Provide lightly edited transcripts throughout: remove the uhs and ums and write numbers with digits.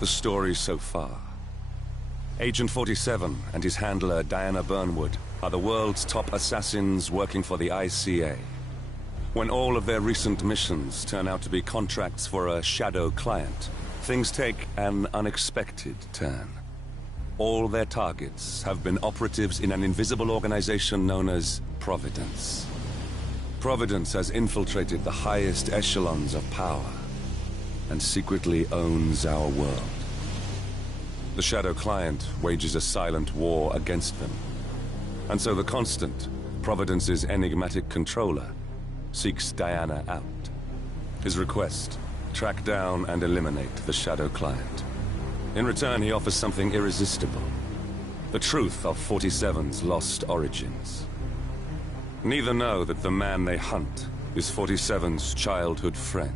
The story so far. Agent 47 and his handler Diana Burnwood are the world's top assassins working for the ICA. When all of their recent missions turn out to be contracts for a shadow client, things take an unexpected turn. All their targets have been operatives in an invisible organization known as Providence. Providence has infiltrated the highest echelons of power and secretly owns our world. The Shadow Client wages a silent war against them. And so the Constant, Providence's enigmatic controller, seeks Diana out. His request, track down and eliminate the Shadow Client. In return, he offers something irresistible. The truth of 47's lost origins. Neither know that the man they hunt is 47's childhood friend.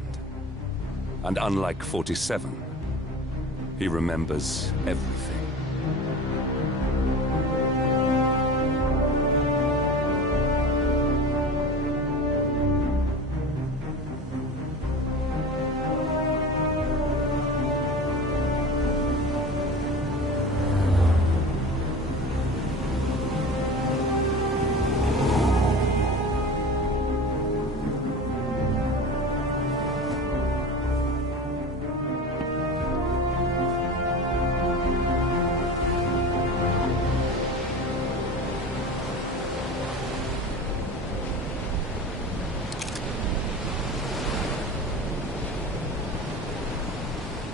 And unlike 47, he remembers everything.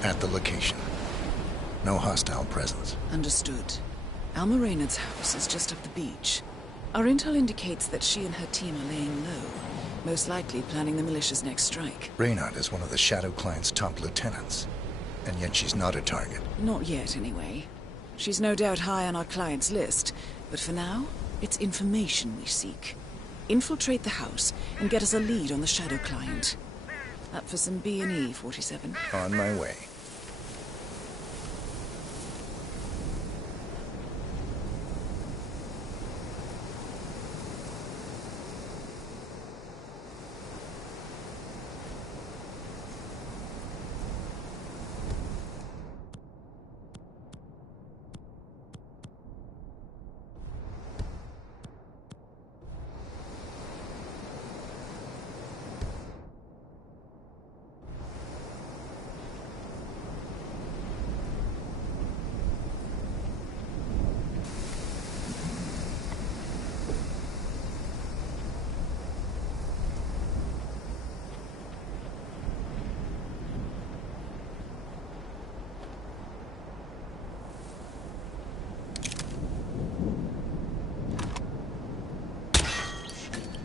At the location. No hostile presence. Understood. Alma Reynard's house is just up the beach. Our intel indicates that she and her team are laying low, most likely planning the militia's next strike. Reynard is one of the Shadow Client's top lieutenants, and yet she's not a target. Not yet, anyway. She's no doubt high on our client's list, but for now, it's information we seek. Infiltrate the house and get us a lead on the Shadow Client. Up for some B&E, 47. On my way.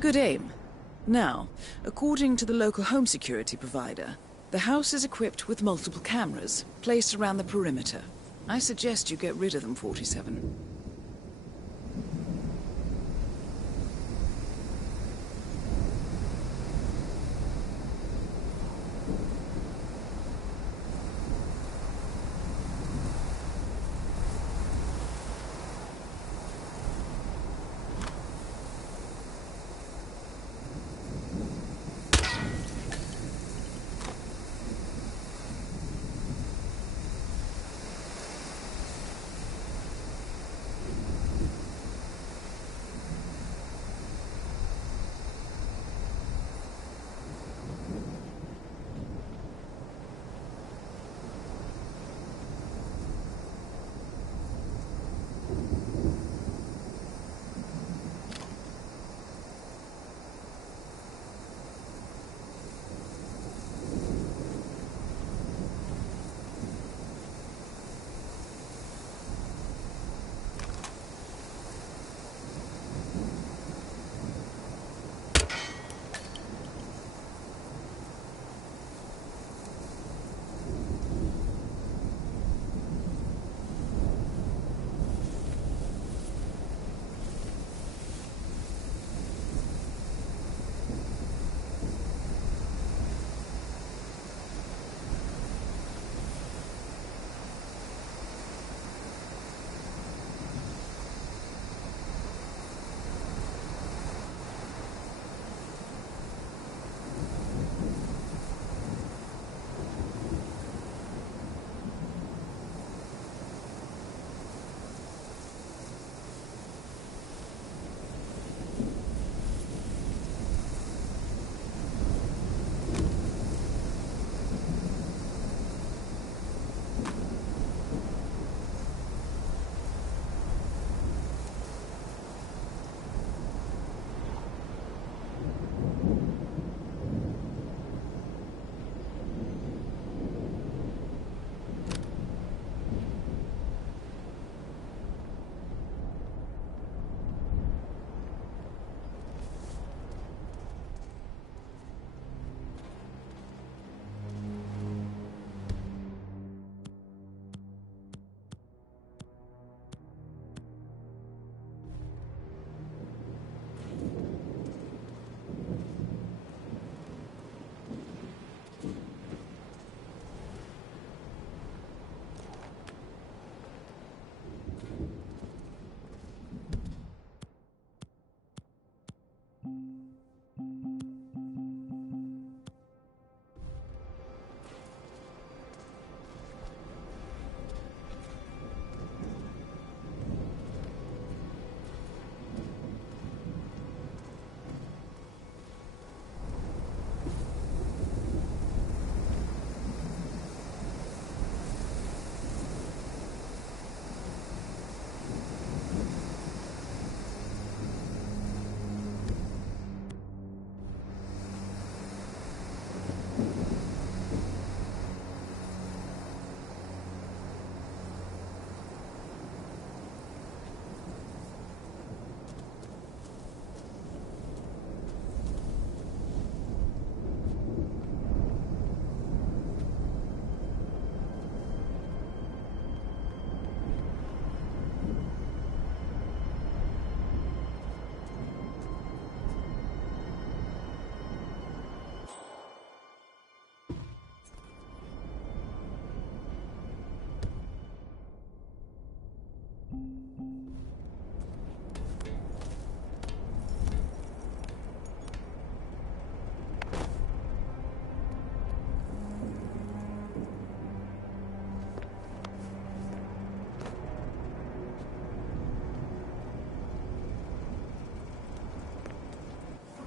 Good aim. Now, according to the local home security provider, the house is equipped with multiple cameras, placed around the perimeter. I suggest you get rid of them, 47.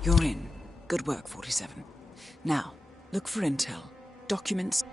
You're in. Good work, 47. Now, look for intel. Documents.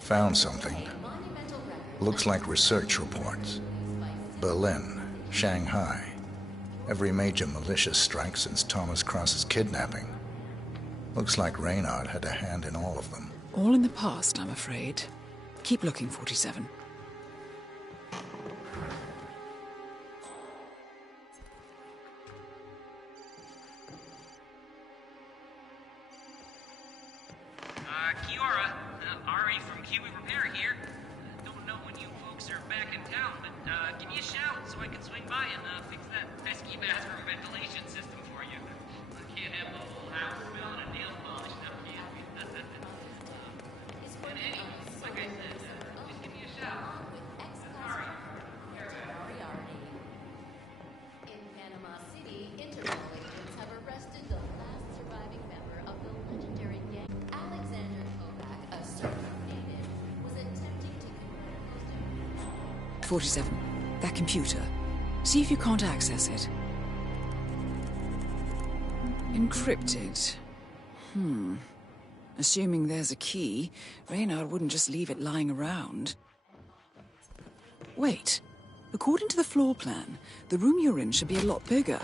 Found something. Looks like research reports. Berlin, Shanghai. Every major malicious strike since Thomas Cross's kidnapping. Looks like Reynard had a hand in all of them. All in the past, I'm afraid. Keep looking, 47. Kiora, Ari from Kiwi Repair here. Don't know when you folks are back in town, but give me a shout so I can swing by and fix that pesky bathroom ventilation system for you. I can't have the whole house smelling of nail polish now, can we? And anyway, like I said, just give me a shout. Sorry. In Panama City, Interpol agents have arrested the last surviving member of the legendary gang. Alexander Kovac, a Serbian native, was attempting to convert 47. That computer. See if you can't access it. Encrypted. Assuming there's a key, Reynard wouldn't just leave it lying around. Wait. According to the floor plan, the room you're in should be a lot bigger.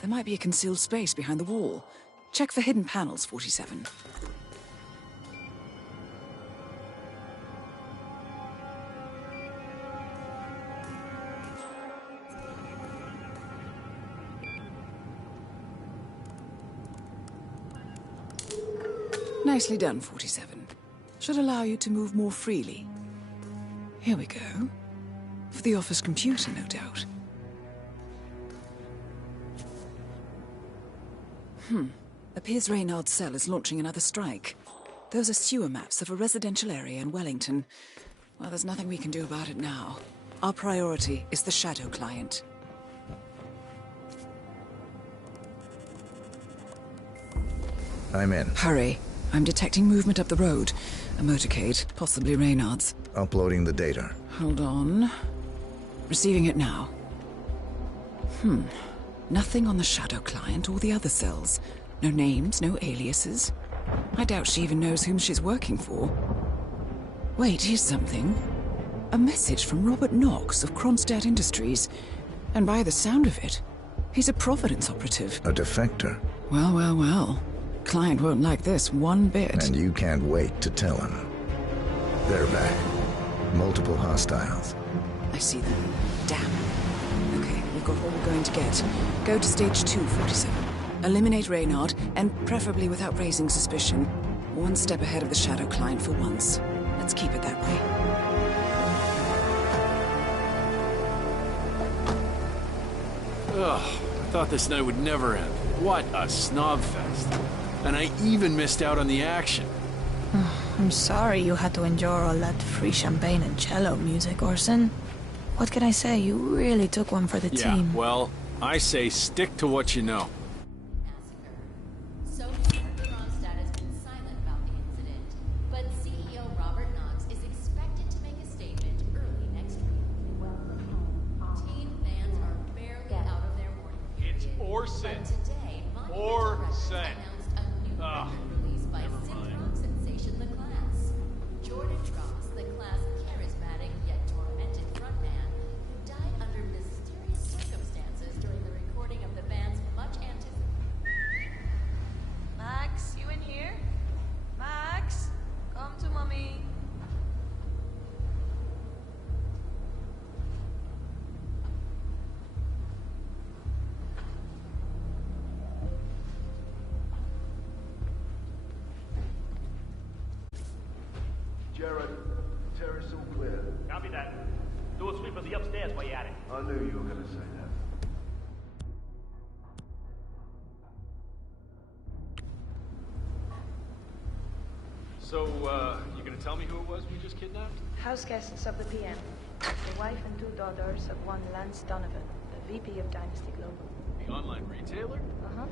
There might be a concealed space behind the wall. Check for hidden panels, 47. Nicely done, 47. Should allow you to move more freely. Here we go. For the office computer, no doubt. Appears Reynard's cell is launching another strike. Those are sewer maps of a residential area in Wellington. Well, there's nothing we can do about it now. Our priority is the Shadow client. I'm in. Hurry. I'm detecting movement up the road. A motorcade, possibly Reynard's. Uploading the data. Hold on. Receiving it now. Nothing on the Shadow client or the other cells. No names, no aliases. I doubt she even knows whom she's working for. Wait, here's something. A message from Robert Knox of Kronstadt Industries. And by the sound of it, he's a Providence operative. A defector. Well, well, well. Client won't like this one bit. And you can't wait to tell him. They're back. Multiple hostiles. I see them. Damn. Okay, we've got all we're going to get. Go to stage 2, 47. Eliminate Reynard, and preferably without raising suspicion. One step ahead of the Shadow client for once. Let's keep it that way. Ugh, I thought this night would never end. What a snob fest. And I even missed out on the action. I'm sorry you had to endure all that free champagne and cello music, Orson. What can I say? You really took one for the team. Yeah, well, I say stick to what you know. So far, Kronstadt has been silent about the incident, but CEO Robert Knox is expected to make a statement early next week. Welcome home. Teen fans are barely out of their morning period. It's Orson. But today, Orson. announced a new record release by synth-rock sensation The Class. Jordan Ross, The Class' charismatic yet tormented frontman, who died under mysterious circumstances during the recording of the band's much-anticipated... Max, you in here? Max, come to mommy. Jared, terrace all clear. Copy that. Do a sweep of the upstairs while you're at it. I knew you were gonna say that. So, you gonna tell me who it was we just kidnapped? House guests of the PM. The wife and 2 daughters of one Lance Donovan, the VP of Dynasty Global. The online retailer? Uh-huh.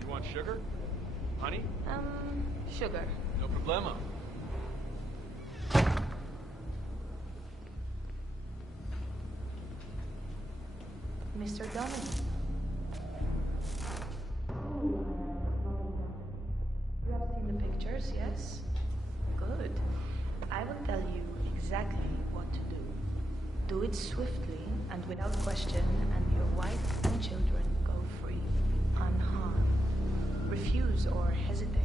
You want sugar? Honey? Sugar. No problemo. Mr. Donovan. You have seen the pictures, yes? Good. I will tell you exactly what to do. Do it swiftly and without question, and your wife and children go free, unharmed. Refuse or hesitate,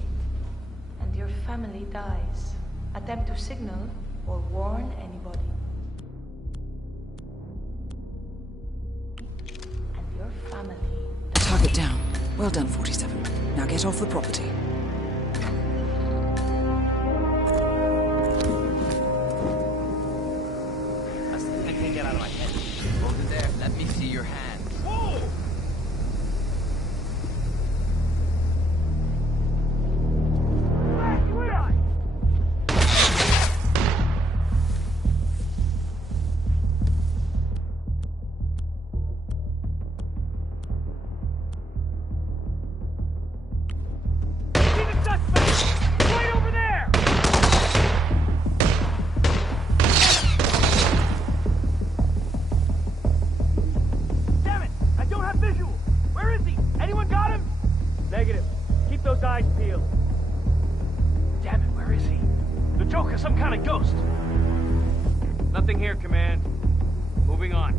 and your family dies. Attempt to signal or warn anybody. And your family... Target down. Well done, 47. Now get off the property. I can't get out of my head. Hold it there. Let me see your hand. Whoa! Some kind of ghost. Nothing here, Command. Moving on.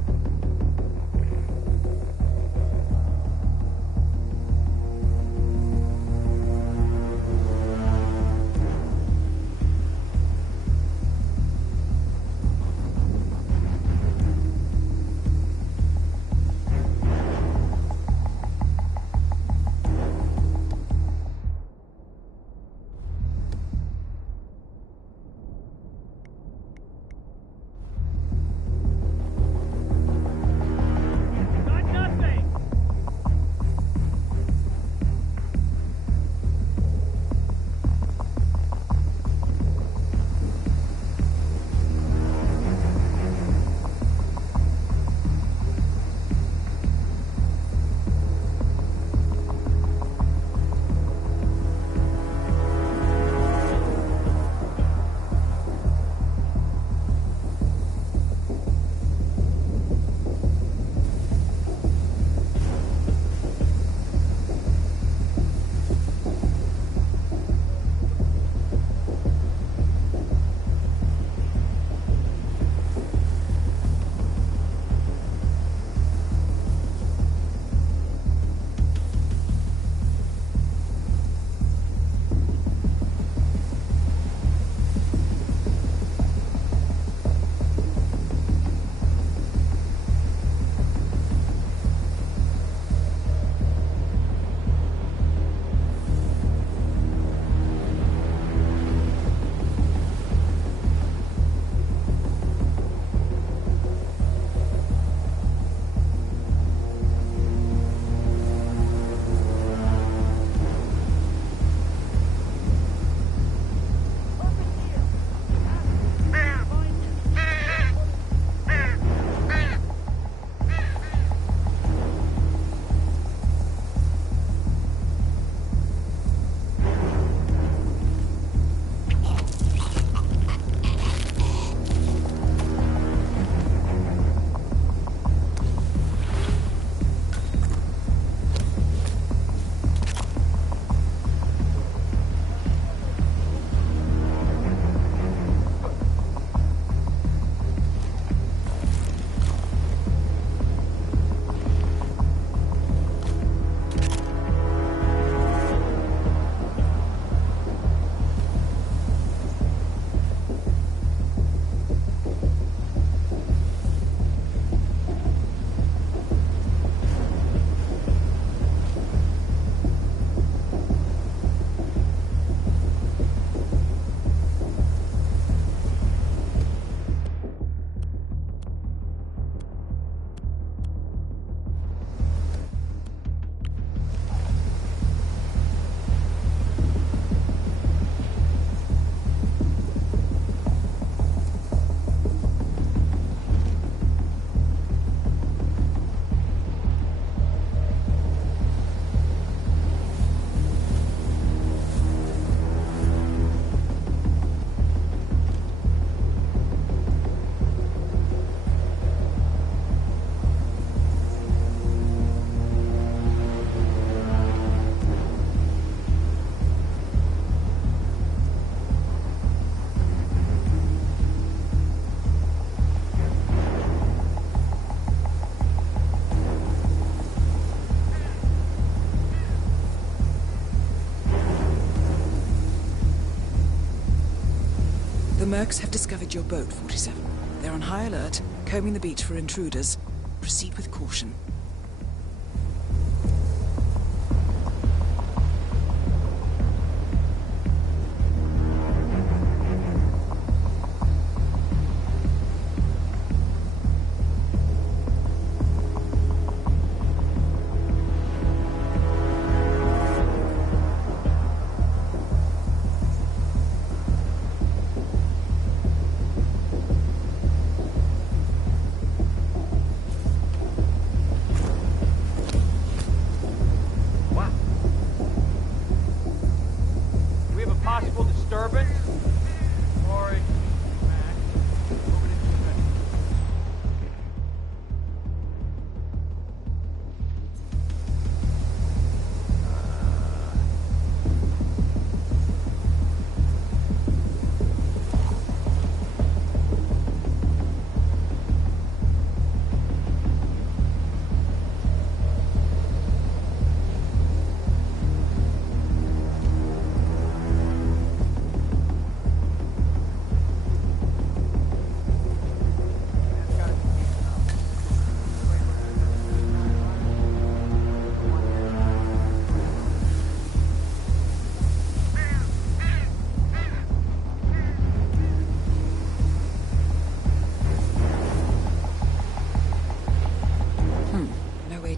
Mercs have discovered your boat, 47. They're on high alert, combing the beach for intruders. Proceed with caution.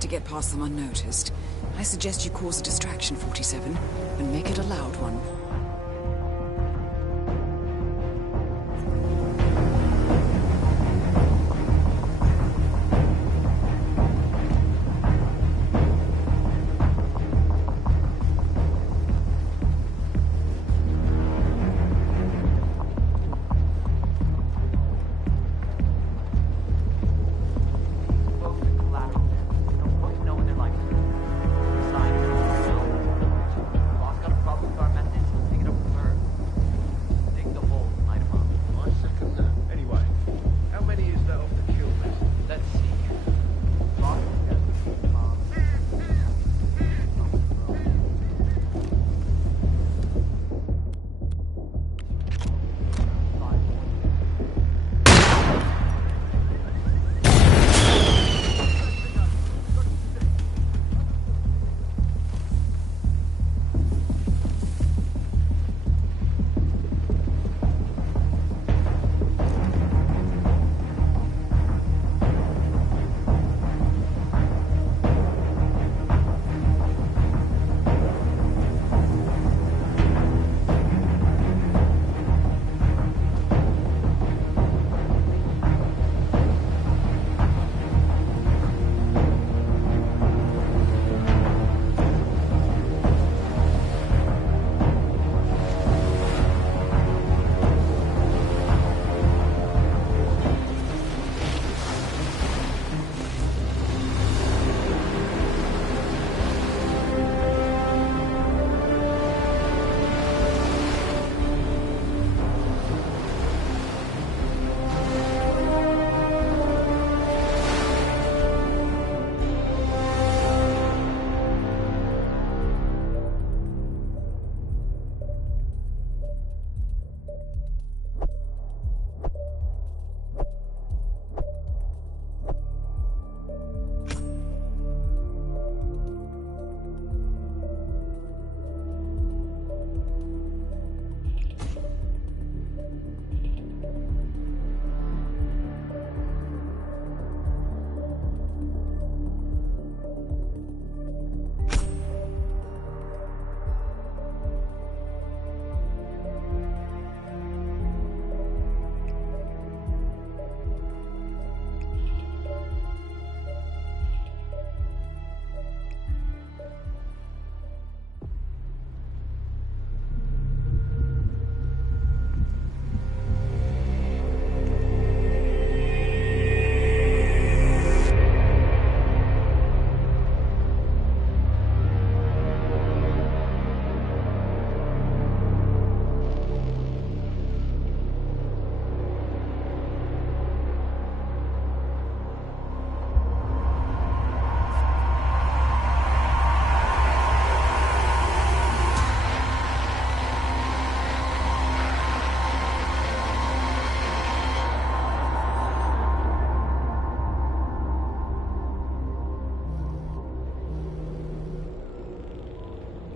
Get past them unnoticed. I suggest you cause a distraction, 47, and make it a loud one. Boss got a problem with our message?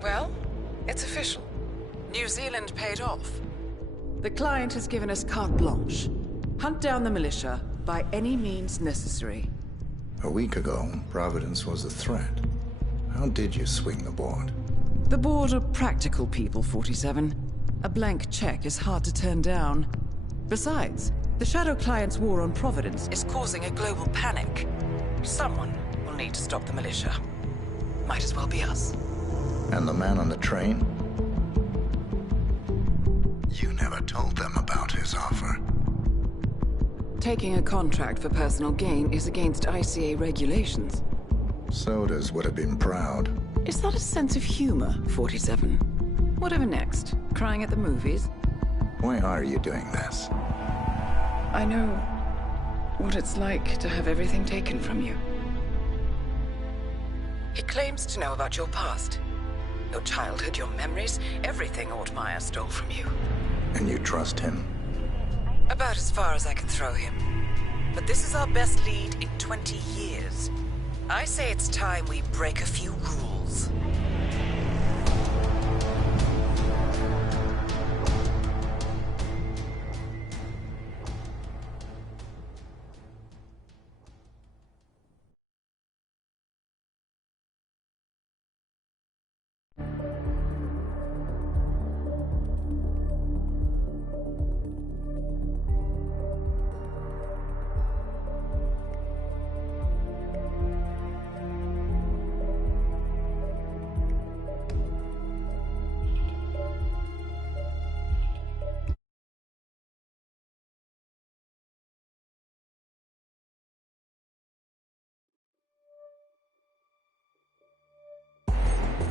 Well, it's official. New Zealand paid off. The client has given us carte blanche. Hunt down the militia by any means necessary. A week ago, Providence was a threat. How did you swing the board? The board are practical people, 47. A blank check is hard to turn down. Besides, the Shadow Client's war on Providence is causing a global panic. Someone will need to stop the militia. Might as well be us. And the man on the train? You never told them about his offer. Taking a contract for personal gain is against ICA regulations. Sodas would have been proud. Is that a sense of humor, 47? Whatever next? Crying at the movies? Why are you doing this? I know what it's like to have everything taken from you. He claims to know about your past. Your childhood, your memories, everything Ortmeyer stole from you. And you trust him? About as far as I can throw him. But this is our best lead in 20 years. I say it's time we break a few rules.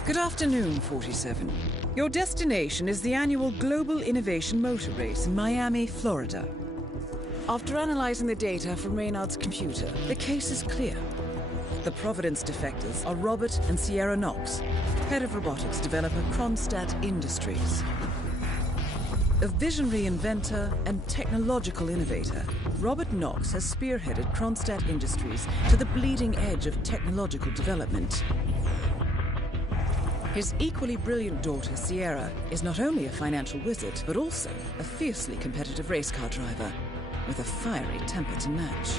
Good afternoon, 47. Your destination is the annual Global Innovation Motor Race in Miami, Florida. After analyzing the data from Reynard's computer, the case is clear. The Providence defectors are Robert and Sierra Knox, head of robotics developer Kronstadt Industries. A visionary inventor and technological innovator, Robert Knox has spearheaded Kronstadt Industries to the bleeding edge of technological development. His equally brilliant daughter, Sierra, is not only a financial wizard, but also a fiercely competitive race car driver, with a fiery temper to match.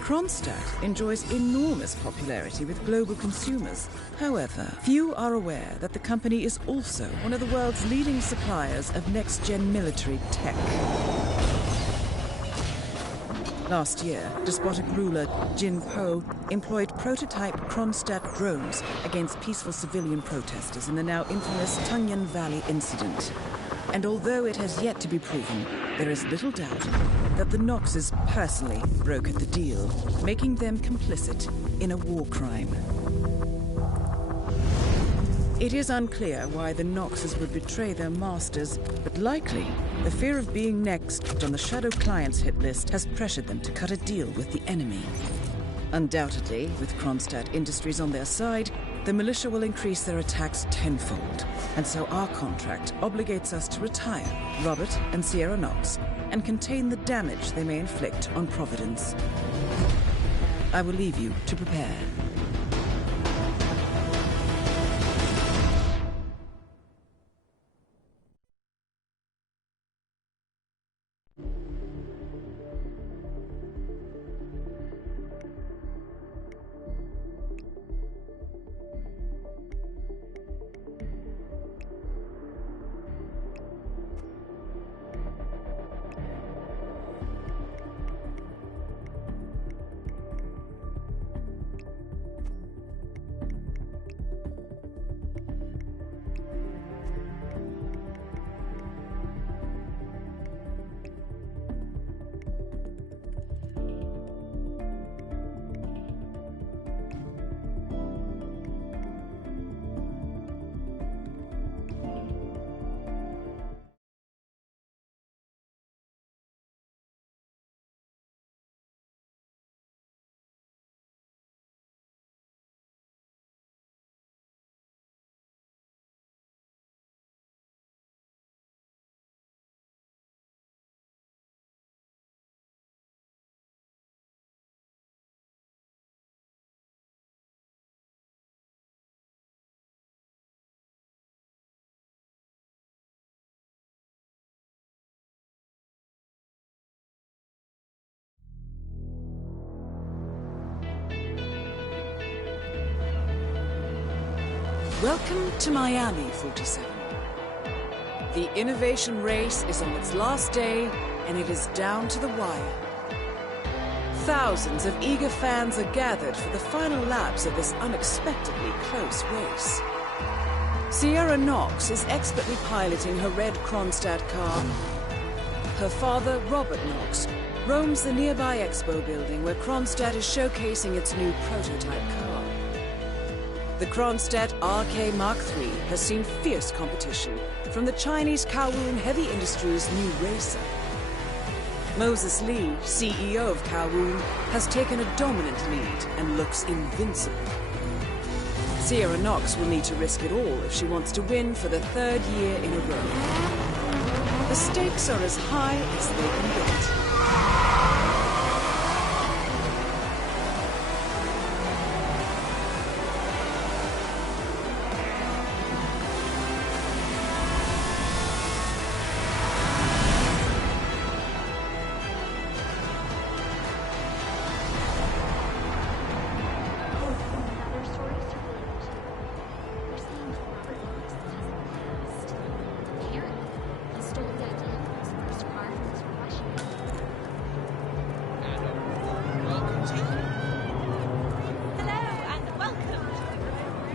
Kronstadt enjoys enormous popularity with global consumers. However, few are aware that the company is also one of the world's leading suppliers of next-gen military tech. Last year, despotic ruler Jin Po employed prototype Kronstadt drones against peaceful civilian protesters in the now infamous Tungan Valley incident. And although it has yet to be proven, there is little doubt that the Knoxes personally brokered the deal, making them complicit in a war crime. It is unclear why the Knoxes would betray their masters, but likely the fear of being next on the Shadow Client's hit list has pressured them to cut a deal with the enemy. Undoubtedly, with Kronstadt Industries on their side, the militia will increase their attacks tenfold, and so our contract obligates us to retire Robert and Sierra Knox and contain the damage they may inflict on Providence. I will leave you to prepare. Welcome to Miami, 47. The innovation race is on its last day, and it is down to the wire. Thousands of eager fans are gathered for the final laps of this unexpectedly close race. Sierra Knox is expertly piloting her red Kronstadt car. Her father, Robert Knox, roams the nearby expo building where Kronstadt is showcasing its new prototype car. The Kronstadt RK Mark III has seen fierce competition from the Chinese Kowloon Heavy Industries' new racer. Moses Lee, CEO of Kowloon, has taken a dominant lead and looks invincible. Sierra Knox will need to risk it all if she wants to win for the third year in a row. The stakes are as high as they can get.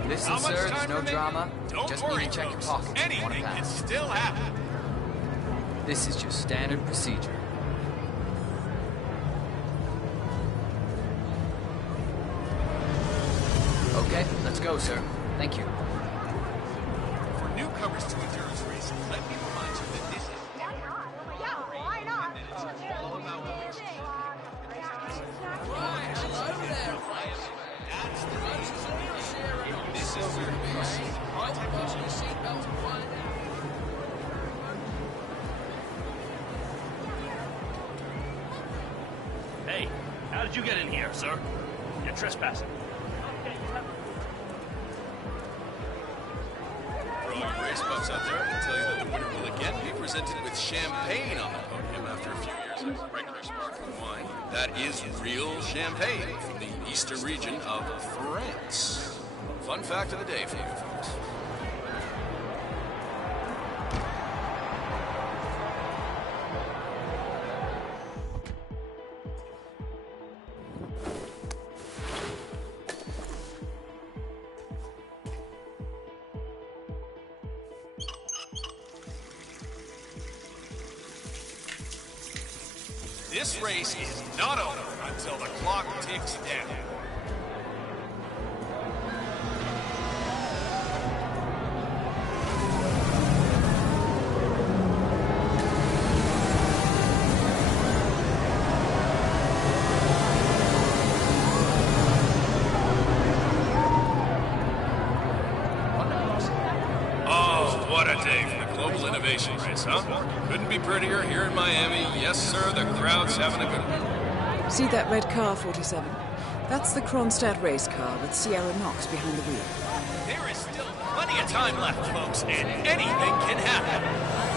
Listen, sir, there's no drama. Just need to check your pockets. Anything can still happen. This is just standard procedure. Okay, let's go, sir. Thank you. For newcomers to endurance racing, let me remind you that this is Why not? all about Hey, how did you get in here, sir? You're trespassing. For all you race buffs out there, I can tell you that the winner will again be presented with champagne on the podium after a few years of regular sparkling wine. That is real champagne from the eastern region of France. Fun fact of the day for you folks. This race is not over until the clock ticks down. Oh, what a day for the Global Innovation Race, huh? Couldn't be prettier here in Miami. Yes, sir, the crowd's having a good one. See that red car, 47? That's the Kronstadt race car with Sierra Knox behind the wheel. There is still plenty of time left, folks, and anything can happen.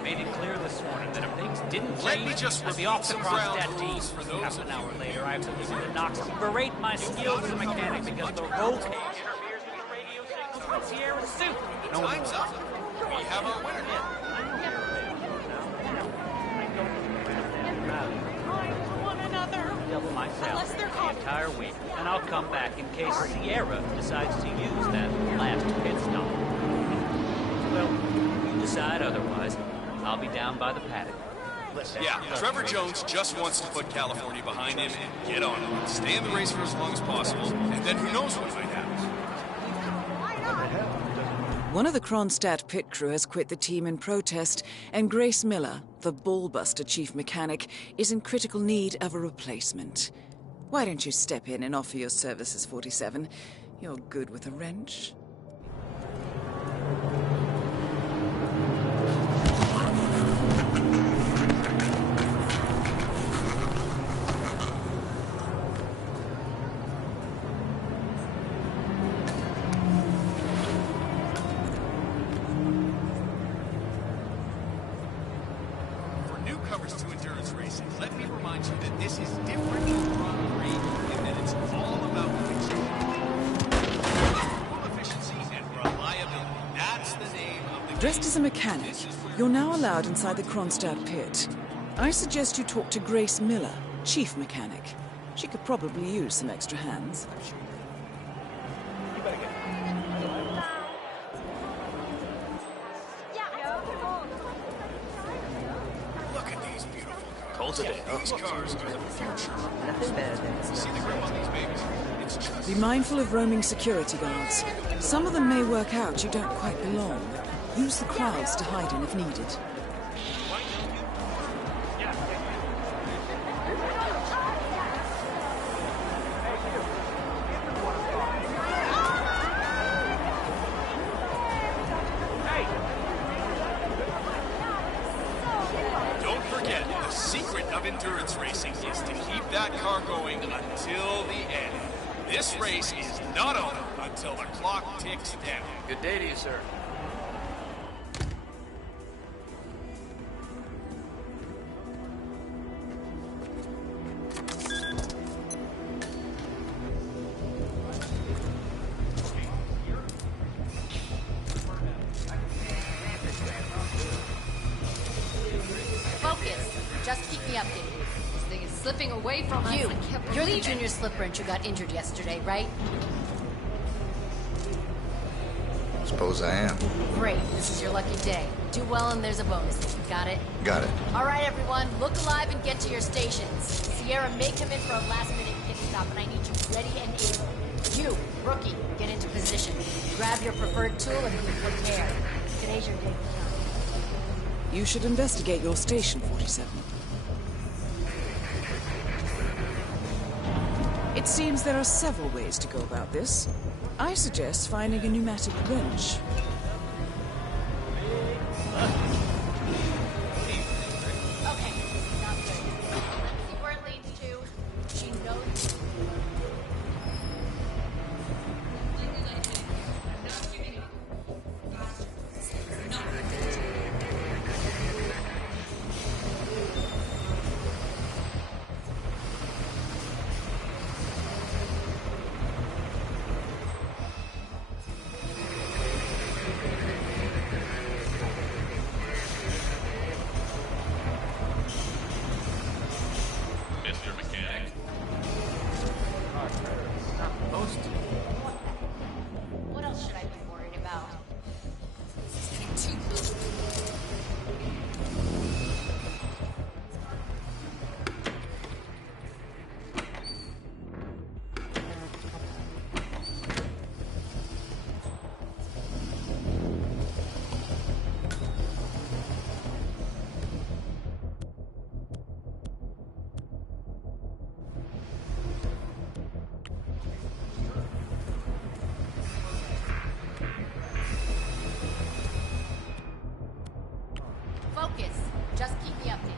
I made it clear this morning that if things didn't change, Let me just I'd be off the repeat some ground Kronstadt team. rules for those Half of an hour you later, I have to listen to Knox berate my skills as a mechanic because the roll cage interferes with the radio signals from Sierra's suit. The time's up. We have our winner. Double myself the entire week, and I'll come back in case Sierra decides to use that last pit stop. Well, you decide otherwise. I'll be down by the paddock. Yeah, Trevor Jones just wants to put California behind him and get on it. Stay in the race for as long as possible, and then who knows what might happen. One of the Kronstadt pit crew has quit the team in protest, and Grace Miller, the ballbuster chief mechanic, is in critical need of a replacement. Why don't you step in and offer your services, 47? You're good with a wrench. endurance racing, let me remind you that this is different from Grand Prix in that it's all about fixing. Fuel efficiency and reliability. That's the name of the game. Dressed as a mechanic, you're now allowed inside the Kronstadt pit. I suggest you talk to Grace Miller, chief mechanic. She could probably use some extra hands. Look at these beautiful cars. These cars are the future. See the grip on these babies? It's just... Be mindful of roaming security guards. Some of them may work out you don't quite belong. Use the crowds to hide in if needed. Don't forget, the secret of endurance racing is to keep that car going until the end. This race is not over until the clock ticks down. Good day to you, sir. Focus. Just keep me updated. This thing is slipping away from us. You're the junior slip wrench who got injured yesterday, right? Suppose I am. Great. This is your lucky day. Do well and there's a bonus. Got it? Got it. All right, everyone. Look alive and get to your stations. Sierra may come in for a last-minute pit stop, and I need you ready and able. You, rookie, get into position. Grab your preferred tool and be prepared. Today's your day. You should investigate your station, 47. It seems there are several ways to go about this. I suggest finding a pneumatic wrench. Okay, not good. See where it leads to? She knows. Mr. Mechanic. What else should I be worried about? Focus. Just keep me updated.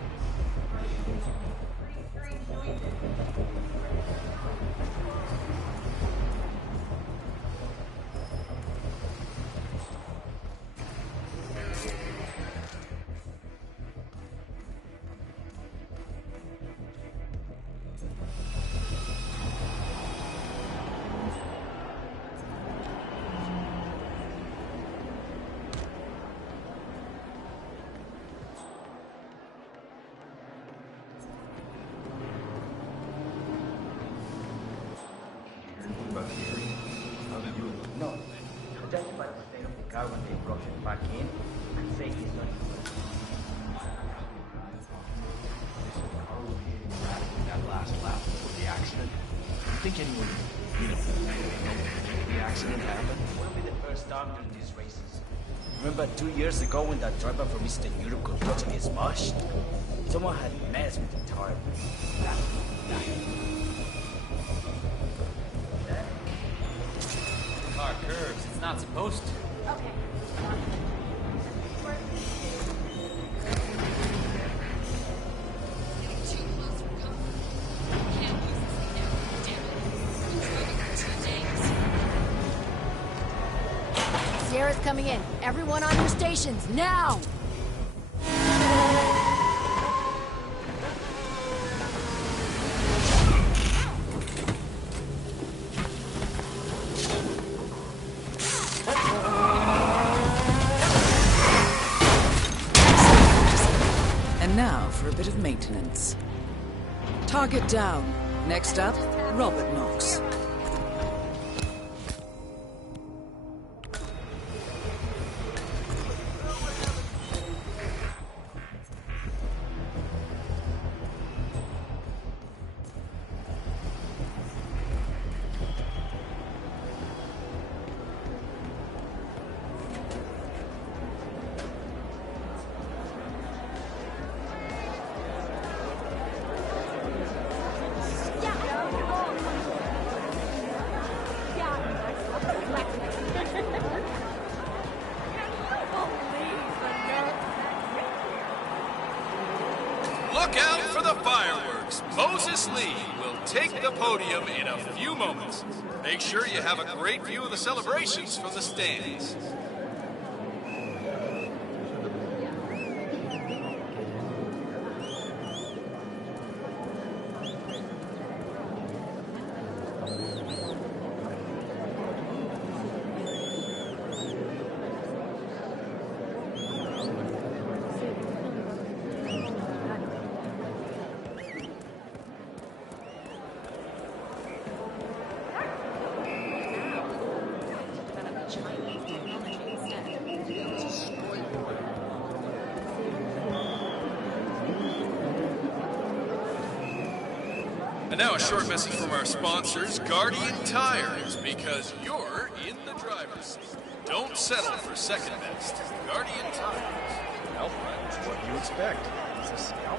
No. Justify the state of the car when they brought him back in and say he's not good. That last lap before the accident. You think anyone would the accident happened? We'll be the first doctor in these races. Remember 2 years ago when that driver from Eastern Europe got caught in his smashed? Someone had messed with the tire. The car curves. It's not supposed to. Okay. Sierra's coming in. Everyone on your stations, now! a bit of maintenance. Target down. Next up, Robert Knox. Look out for the fireworks. Moses Lee will take the podium in a few moments. Make sure you have a great view of the celebrations from the stands. And now a short message from our sponsors, Guardian Tires, because you're in the driver's seat. Don't settle for second best. Guardian Tires. Well, what do you expect? Is this scalp?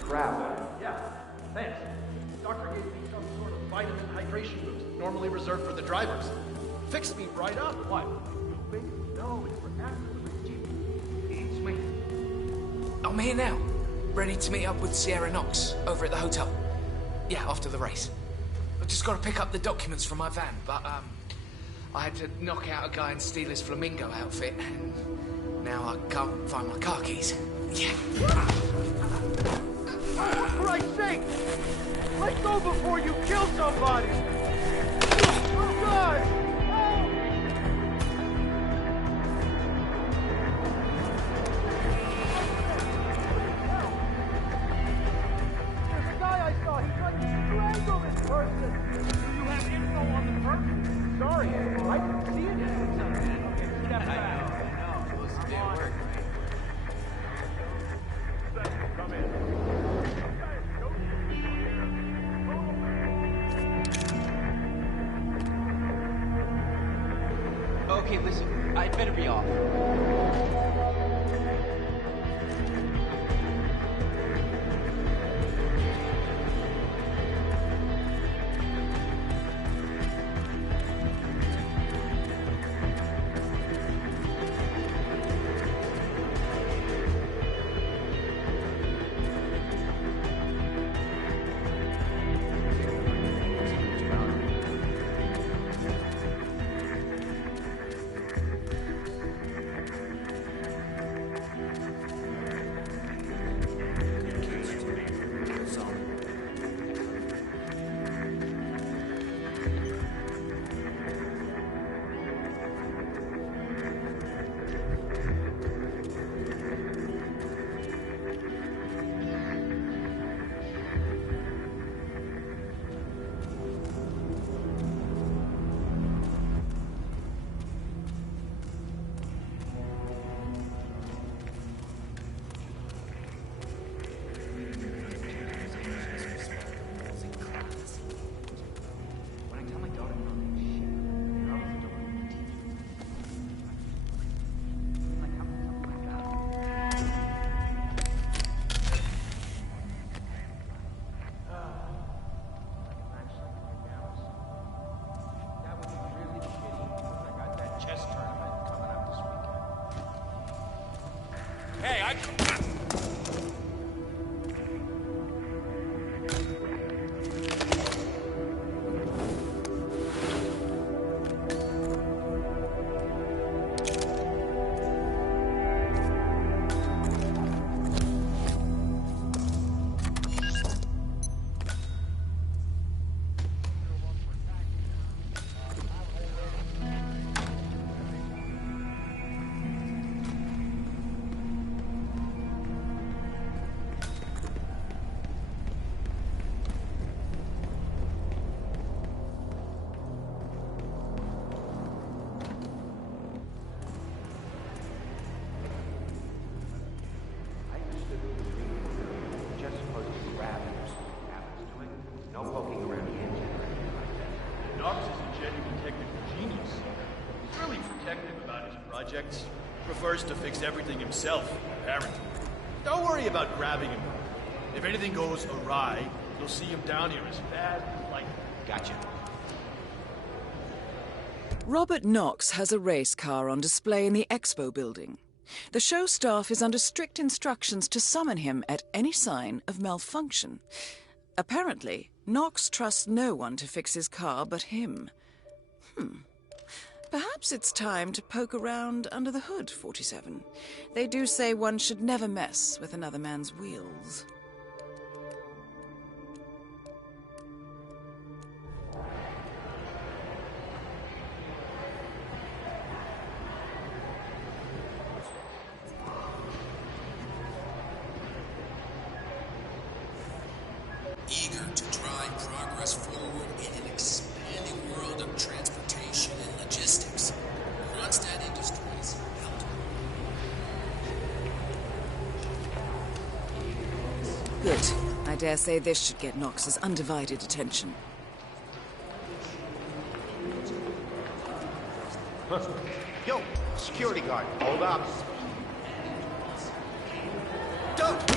Crap. Yeah, thanks. Doctor gave me some sort of vitamin hydration boost, normally reserved for the drivers. Fixed me right up. What? No, it's for athletes. I'm here now, ready to meet up with Sierra Knox over at the hotel. Yeah, after the race. I've just got to pick up the documents from my van, but I had to knock out a guy and steal his flamingo outfit, and now I can't find my car keys. Yeah. For Christ's sake! Let go before you kill somebody! Oh, God! Okay, listen, I'd better be off. projects. Prefers to fix everything himself, apparently. Don't worry about grabbing him. If anything goes awry, you'll see him down here as fast as lightning. Gotcha. Robert Knox has a race car on display in the expo building. The show staff is under strict instructions to summon him at any sign of malfunction. Apparently, Knox trusts no one to fix his car but him. Perhaps it's time to poke around under the hood, 47. They do say one should never mess with another man's wheels. Eager to drive progress forward in an expanding world of transportation and logistics, Kronstadt Industries helped. Good. I dare say this should get Knox's undivided attention. Yo, security guard, hold up. Don't!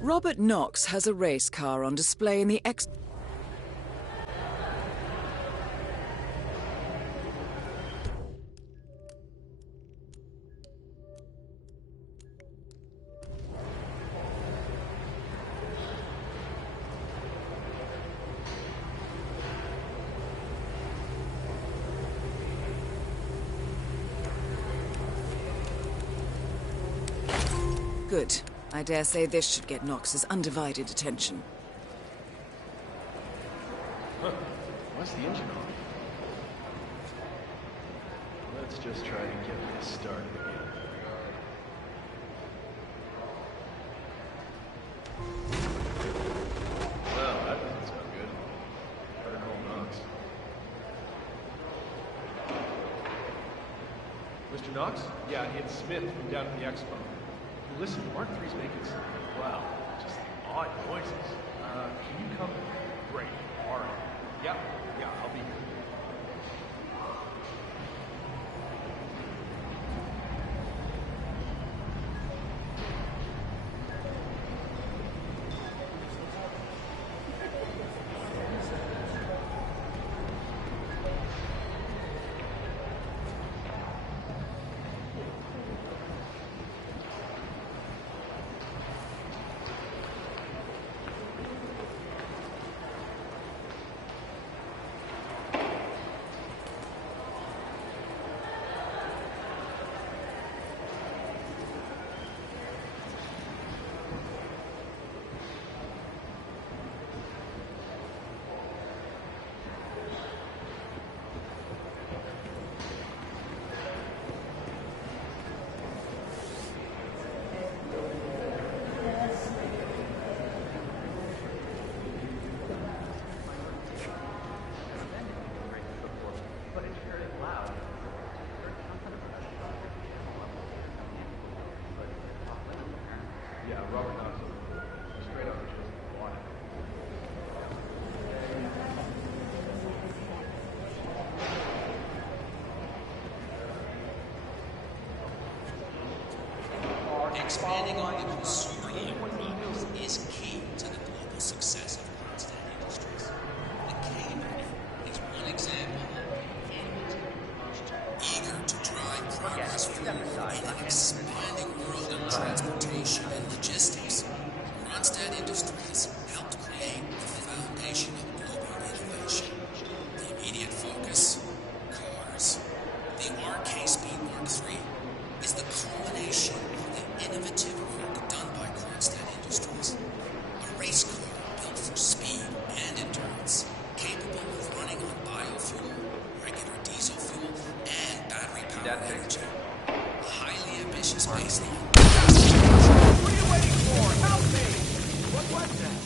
Robert Knox has a race car on display in the Good. I dare say this should get Knox's undivided attention. What's the engine on? Let's just try to get this started again. Well, that doesn't sound good. Better call Knox. Mr. Knox? Yeah, it's Smith from down at the expo. Listen, Mark III's making some, well, just odd noises. Can you come? Great. All right. Yeah, I'll be here. winning on the consumer electronics is key to the global success of Kronstadt Industries. The K-Man is one example of it. Eager to drive progress forward in an expanding world of transportation and logistics, Kronstadt Industries helped create the foundation of global innovation. The immediate focus? Cars. The RK Speed Mark III is the culmination of the innovative work done by Kronstadt Industries. A race car built for speed and endurance, capable of running on biofuel, regular diesel fuel, and battery-powered energy. A highly ambitious baseline. What are you waiting for? Help me! What was that?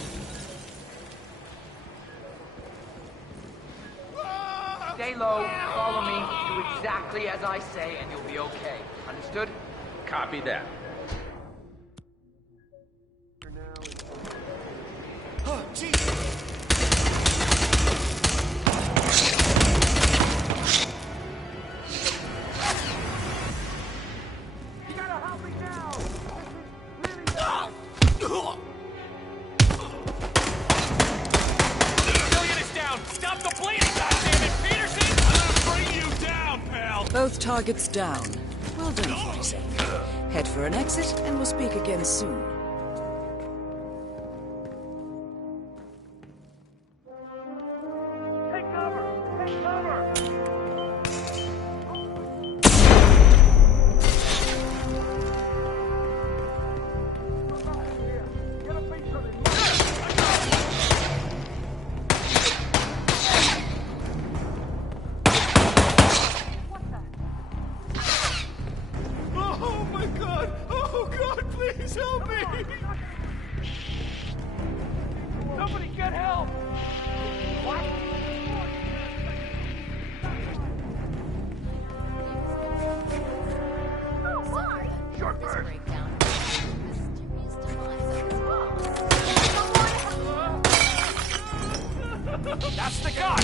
Stay low, follow me, do exactly as I say, and you'll be okay. Understood? Copy that. Oh, jeez! You gotta help me now! Civilian is down! Stop the bleeding, goddammit, Peterson! I'm gonna bring you down, pal! Both targets down. Well done, 47. Head for an exit, and we'll speak again soon. Take cover! Take cover! Get a piece of it! Oh my god! Oh god, please help me! Somebody get help! What? Sorry. Short This burst! breakdown. Mysterious demise of its boss. That's the guy!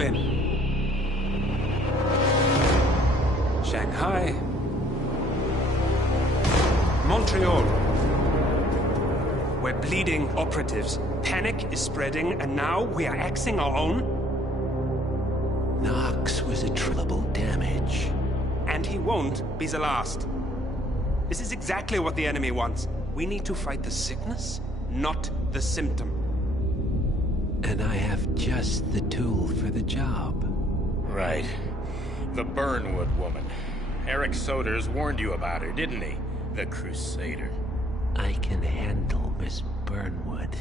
Berlin. Shanghai. Montreal. We're bleeding operatives. Panic is spreading, and now we are axing our own? Knox was a triple damage. And he won't be the last. This is exactly what the enemy wants. We need to fight the sickness, not the symptom. And I have just the tool for the job. Right. The Burnwood woman. Eric Soders warned you about her, didn't he? The Crusader. I can handle Miss Burnwood.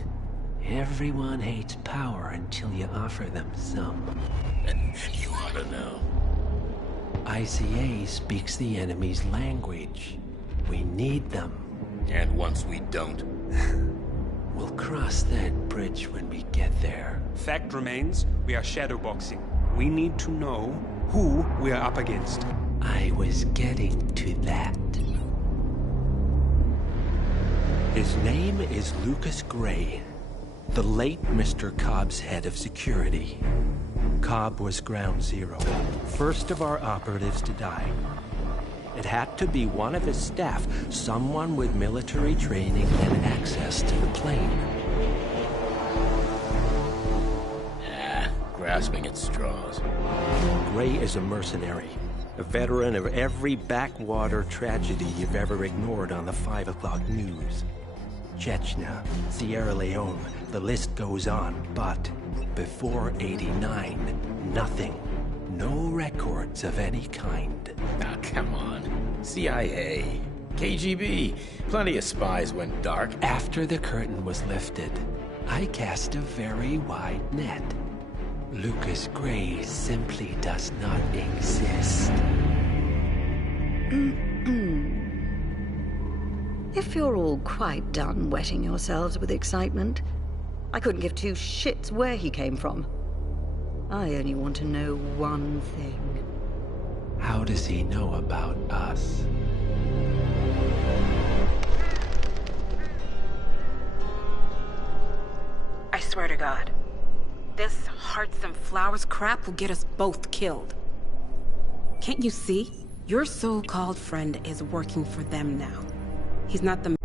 Everyone hates power until you offer them some. And you ought to know. ICA speaks the enemy's language. We need them. And once we don't? We'll cross that bridge when we get there. Fact remains, we are shadowboxing. We need to know who we are up against. I was getting to that. His name is Lucas Gray, the late Mr. Cobb's head of security. Cobb was ground zero, first of our operatives to die. It had to be one of his staff, someone with military training and access to the plane. Grasping at straws. Gray is a mercenary, a veteran of every backwater tragedy you've ever ignored on the 5 o'clock news. Chechnya, Sierra Leone, the list goes on, but before '89, nothing. No records of any kind. Ah, come on. CIA, KGB, plenty of spies went dark. After the curtain was lifted, I cast a very wide net. Lucas Gray simply does not exist. If you're all quite done wetting yourselves with excitement, I couldn't give two shits where he came from. I only want to know one thing. How does he know about us? I swear to God, this hearts and flowers crap will get us both killed. Can't you see? Your so-called friend is working for them now. He's not the